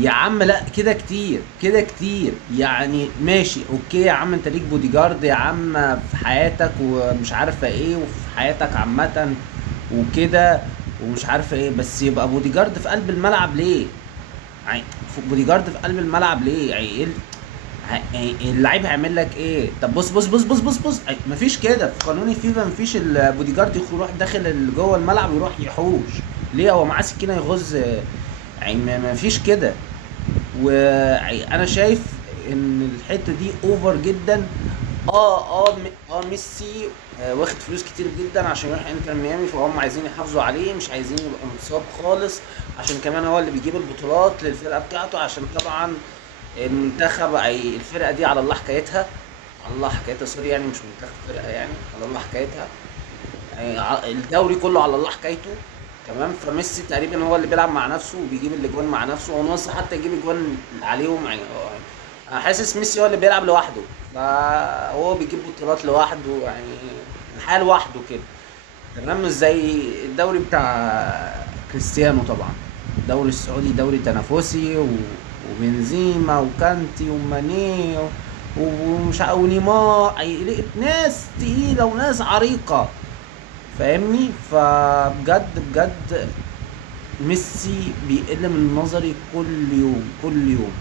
يا عم لا، كده كتير كده كتير يعني. ماشي اوكي يا عم، انت ليك بودي جارد يا عم في حياتك ومش عارفه ايه، وفي حياتك عامه وكده ومش عارفه ايه، بس يبقى بودي جارد في قلب الملعب ليه؟ يعني بودي جارد في قلب الملعب ليه؟ يعني ايه يعني اللعيب هيعمل لك ايه؟ طب بص بص بص بص بص بص، مفيش كده في قانون الفيفا، مفيش البودي جارد يروح داخل جوه الملعب ويروح يحوش. ليه؟ هو معاه سكينه يغز؟ يعني مفيش كده. وانا شايف ان الحته دي اوفر جدا. ميسي واخد فلوس كتير جدا عشان يروح انتر ميامي، فهم عايزين يحافظوا عليه، مش عايزين يبقى متصاب خالص، عشان كمان هو اللي بيجيب البطولات للفرقه بتاعته، عشان طبعا المنتخب الفرقه دي على الله حكايتها. على الله حكايتها، سوري يعني، مش منتخب، فرقه يعني على الله حكايتها. يعني الدوري كله على الله حكايته. تمام. فميسي تقريبا هو اللي بيلعب مع نفسه وبيجيب الاجوان مع نفسه، هو ناقص حتى يجيب اجوان عليهم يعني. انا حاسس ميسي هو اللي بيلعب لوحده، فهو بيجيب بطولات لوحده يعني، الحياة لوحده كده. تمام. مش زي الدوري بتاع كريستيانو طبعا. الدوري السعودي دوري تنافسي وبنزيما وكانتي وماني ومش ونيمار، ناس تقيلة وناس عريقة. فاهمني؟ فبجد بجد ميسي بيقل من نظري كل يوم كل يوم.